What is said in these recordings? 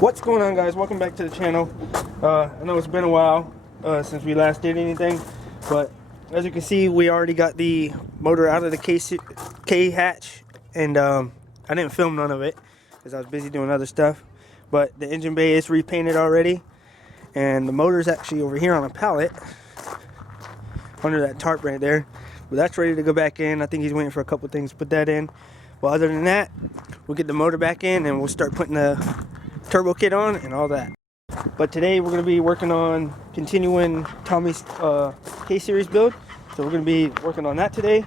What's going on, guys? Welcome back to the channel. I know it's been a while since we last did anything, but as you can see, we already got the motor out of the K hatch, and I didn't film none of it because I was busy doing other stuff. But the engine bay is repainted already, and the motor is actually over here on a pallet under that tarp right there. But that's ready to go back in. I think he's waiting for a couple things to put that in. Well, other than that, we'll get the motor back in and we'll start putting the turbo kit on and all that. But today we're going to be working on continuing Tommy's K-Series build. So we're going to be working on that today.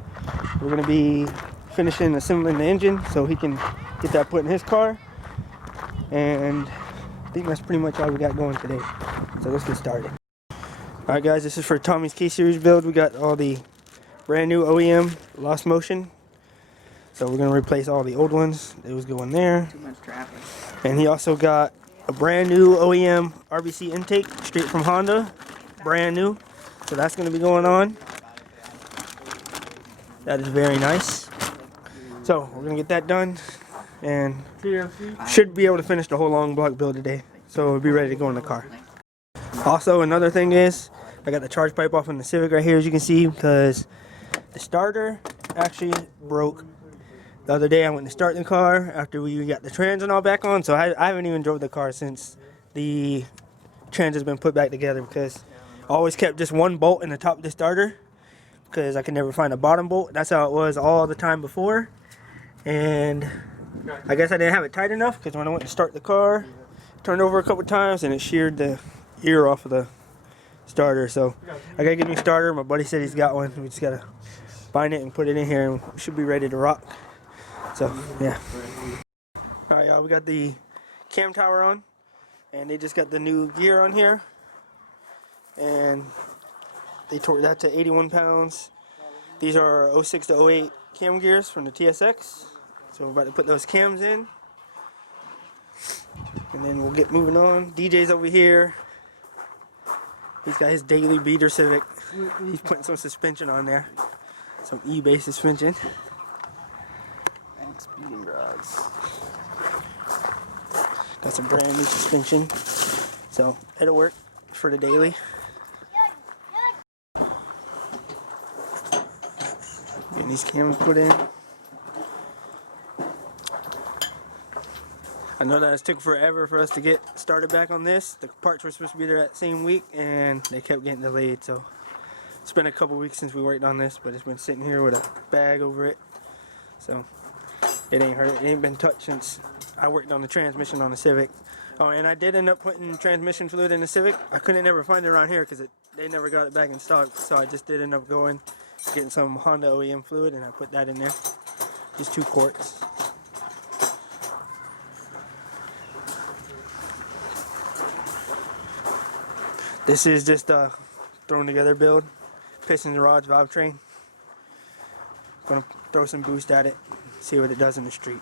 We're going to be finishing assembling the engine so he can get that put in his car. And I think that's pretty much all we got going today. So let's get started. Alright guys, this is for Tommy's K-Series build. We got all the brand new OEM Lost Motion. So we're going to replace all the old ones. It was going there. Too much traffic. And he also got a brand new OEM RBC intake straight from Honda. Brand new. So that's going to be going on. That is very nice. So we're going to get that done. And should be able to finish the whole long block build today. So we'll be ready to go in the car. Also, another thing is, I got the charge pipe off in the Civic right here, as you can see, because the starter actually broke. The other day I went to start the car after we got the trans and all back on, so I haven't even drove the car since the trans has been put back together, because I always kept just one bolt in the top of the starter because I could never find a bottom bolt. That's how it was all the time before, and I guess I didn't have it tight enough because when I went to start the car, turned over a couple times and it sheared the ear off of the starter. So I gotta get a new starter. My buddy said he's got one. We just gotta find it and put it in here and we should be ready to rock. So yeah. Alright y'all, we got the cam tower on and they just got the new gear on here and they torqued that to 81 pounds. These are 06 to 08 cam gears from the TSX. So we're about to put those cams in and then we'll get moving on. DJ's over here. He's got his daily beater Civic. He's putting some suspension on there. Some eBay suspension. Thanks, beating rods. Got some brand new suspension. So it'll work for the daily. Getting these cams put in. I know that it took forever for us to get started back on this. The parts were supposed to be there that same week and they kept getting delayed. So it's been a couple weeks since we worked on this, but it's been sitting here with a bag over it. So it ain't hurt. It ain't been touched since I worked on the transmission on the Civic. Oh, and I did end up putting transmission fluid in the Civic. I couldn't never find it around here because they never got it back in stock. So I just did end up getting some Honda OEM fluid and I put that in there. Just 2 quarts. This is just a thrown together build. Pistons, rods, valve train. Gonna throw some boost at it, see what it does in the street.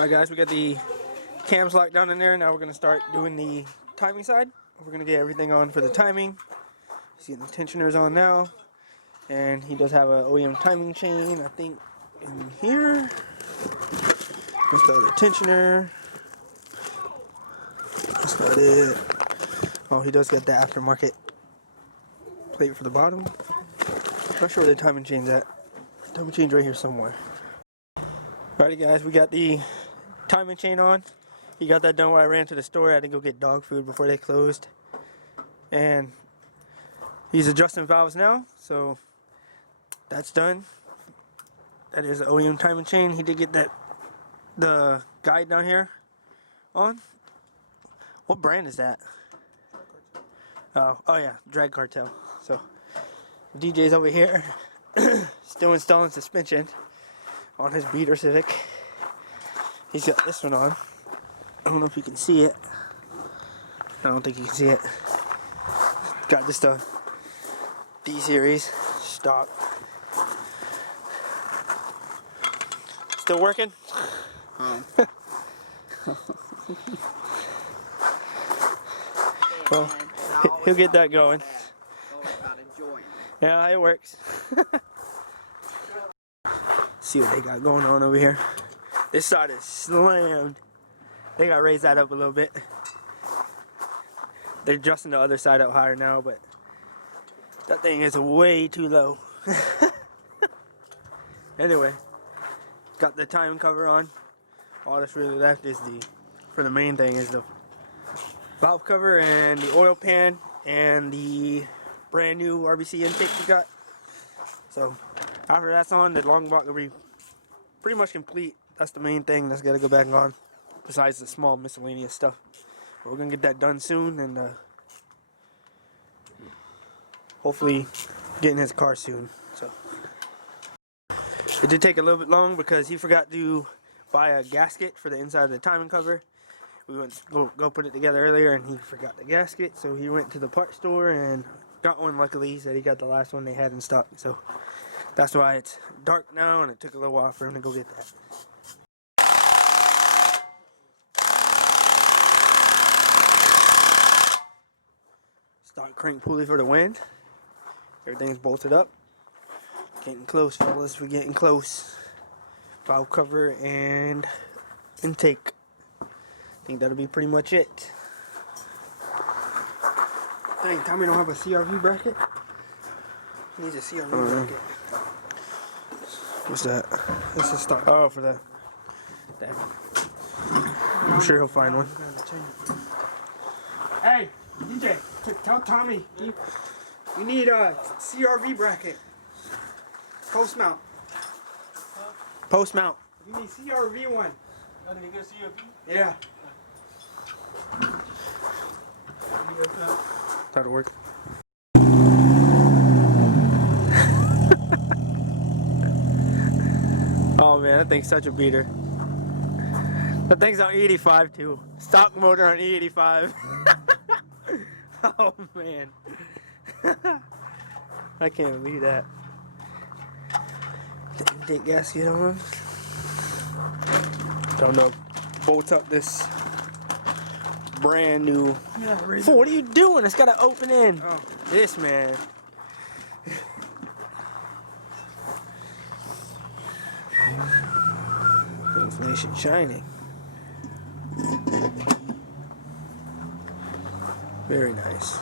Alright guys, we got the cams locked down in there. Now we're going to start doing the timing side. We're going to get everything on for the timing. See the tensioners on now. And he does have a OEM timing chain, I think, in here. That's the other tensioner. That's not it. Oh, he does get the aftermarket plate for the bottom. Not sure where the timing chain's at. Timing chain's right here somewhere. Alrighty guys, we got the timing chain on. He got that done while I ran to the store. I had to go get dog food before they closed. And he's adjusting valves now, so that's done. That is the OEM timing chain. He did get the guide down here on. What brand is that? Oh yeah, Drag Cartel. So DJ's over here still installing suspension on his beater Civic. He's got this one on. I don't know if you can see it. I don't think you can see it. Got just a D-Series stock. Still working? Well, he'll get that going. Yeah, it works. See what they got going on over here. This side is slammed. They gotta raise that up a little bit. They're adjusting the other side up higher now, but that thing is way too low. Anyway, got the time cover on. All that's really left is for the main thing is the valve cover and the oil pan and the brand new RBC intake we got. So after that's on, the long block will be pretty much complete. That's the main thing that's got to go back on, besides the small miscellaneous stuff. But we're gonna get that done soon, and hopefully get in his car soon. So it did take a little bit long because he forgot to buy a gasket for the inside of the timing cover. We went to go put it together earlier, and he forgot the gasket, so he went to the part store and got one. Luckily, he said he got the last one they had in stock, so that's why it's dark now, and it took a little while for him to go get that. Stock crank pulley for the wind. Everything's bolted up. Getting close, fellas. We're getting close. Valve cover and intake. I think that'll be pretty much it. Dang, Tommy don't have a CRV bracket? He needs a CRV bracket. What's that? That's a stock. Oh, for the. Damn. I'm sure he'll find one. Hey, DJ, tell Tommy you need a CRV bracket. Post mount. Post mount. You need CRV one. Oh, did you get a CRV? Yeah. That'll work. Oh man, that thing's such a beater. That thing's on E85 too. Stock motor on E85. Oh man. I can't believe that. Intake gasket on. Don't know. Bolt up this brand new. What are you doing? It's got an open end. Oh. This man. Thing's nice and shiny. Very nice.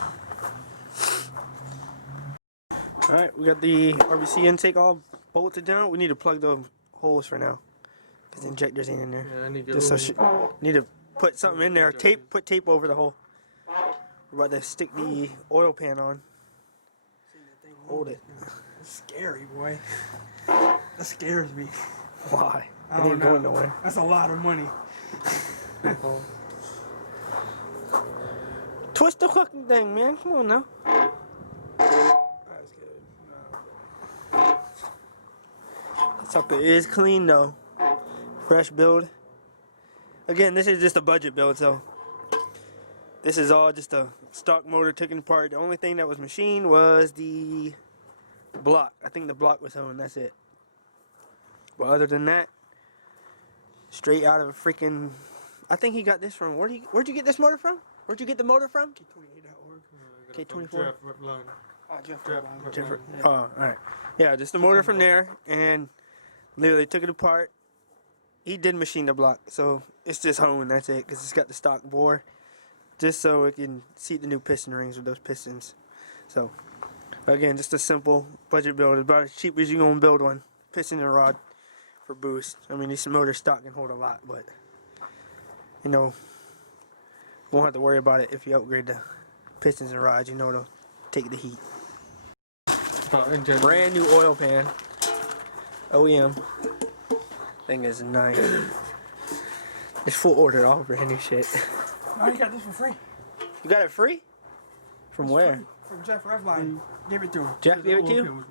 Alright, we got the RBC intake all bolted down. We need to plug the holes for now, because the injectors ain't in there. Yeah, I need to put something in there. Put tape over the hole. We're about to stick the oil pan on. Hold it. It's scary, boy. That scares me. Why? It ain't going nowhere. That's a lot of money. Twist the fucking thing, man. Come on now. That's good. Sucker is clean though. Fresh build. Again, this is just a budget build, so this is all just a stock motor taken apart. The only thing that was machined was the block. I think the block was on, that's it. But other than that, Straight out of a freaking. I think he got this from. Where'd you get this motor from? Where'd you get the motor from? K28.org. K24. Jeff. Oh, all right. Yeah, just the motor from there, and literally took it apart. He did machine the block, so it's just home and that's it, because it's got the stock bore, just so it can seat the new piston rings with those pistons. So, again, just a simple budget build, about as cheap as you're going to build one. Piston and rod for boost. I mean, this motor stock can hold a lot, but, you know, won't have to worry about it if you upgrade the pistons and rods. You know, it'll take the heat. Brand new oil pan. OEM. Thing is nice. It's full ordered all brand new shit. Oh, you got this for free. You got it free? From It's where? free. From Jeff Revline. Give it to him. Jeff gave it to you?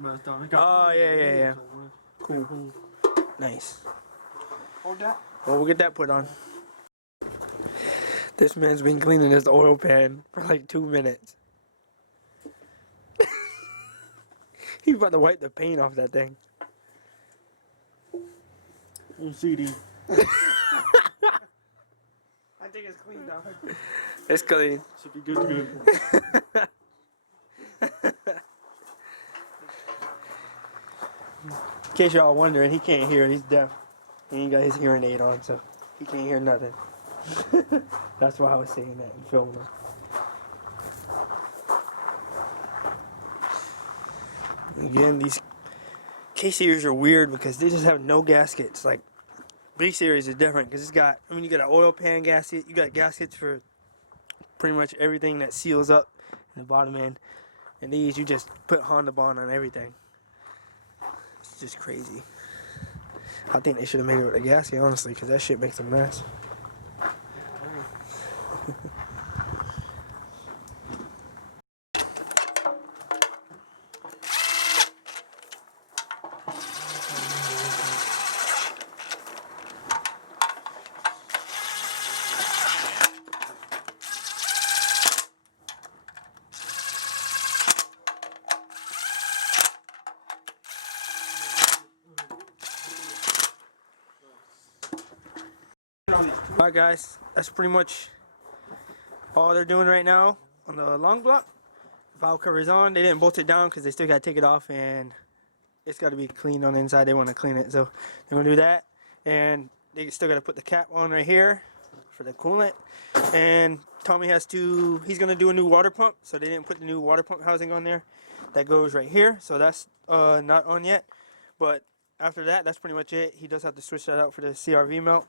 Oh, yeah. Cool. Nice. Hold that. Well, we'll get that put on. This man's been cleaning his oil pan for like 2 minutes. He's about to wipe the paint off that thing. CD. I think it's clean now. It's clean. Should be good to go. In case y'all wondering, he can't hear. He's deaf. He ain't got his hearing aid on, so he can't hear nothing. That's why I was saying that and filming him. Again, these K series are weird because they just have no gaskets. Like B series is different because it's got. I mean, you got an oil pan gasket. You got gaskets for pretty much everything that seals up in the bottom end. And these, you just put Honda Bond on everything. It's just crazy. I think they should have made it with a gasket, honestly, because that shit makes a mess. Alright guys, that's pretty much all they're doing right now on the long block. Valve cover's on. They didn't bolt it down because they still got to take it off and it's got to be cleaned on the inside. They want to clean it, so they're going to do that. And they still got to put the cap on right here for the coolant. And Tommy he's going to do a new water pump, so they didn't put the new water pump housing on there. That goes right here, so that's not on yet. But after that, that's pretty much it. He does have to switch that out for the CRV melt.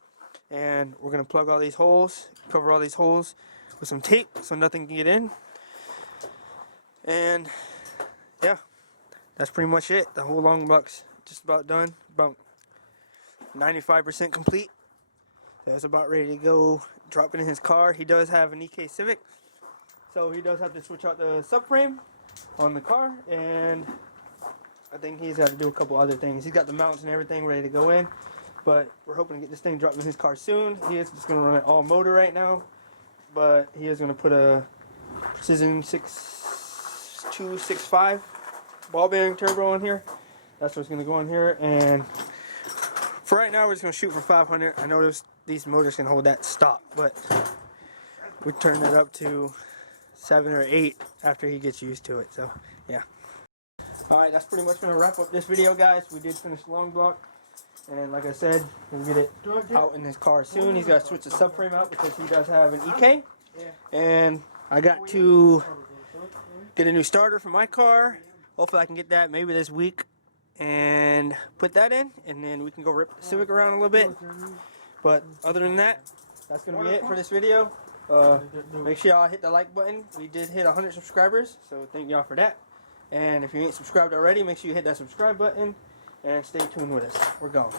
And we're going to plug all these holes, cover all these holes with some tape so nothing can get in. And yeah, that's pretty much it. The whole long block's just about done, about 95% complete. So it's about ready to go, drop it in his car. He does have an EK Civic, so he does have to switch out the subframe on the car, and I think he's got to do a couple other things. He's got the mounts and everything ready to go in. But we're hoping to get this thing dropped in his car soon. He is just going to run it all motor right now. But he is going to put a Precision 6265 ball bearing turbo on here. That's what's going to go on here. And for right now, we're just going to shoot for 500. I know these motors can hold that stock. But we turn it up to 7 or 8 after he gets used to it. So, yeah. Alright, that's pretty much going to wrap up this video, guys. We did finish the long block. And like I said, we'll get it out in his car soon. He's got to switch the subframe out because he does have an EK. And I got to get a new starter for my car. Hopefully I can get that maybe this week and put that in. And then we can go rip the Civic around a little bit. But other than that, that's going to be it for this video. Make sure y'all hit the like button. We did hit 100 subscribers, so thank y'all for that. And if you ain't subscribed already, make sure you hit that subscribe button. And stay tuned with us. We're going.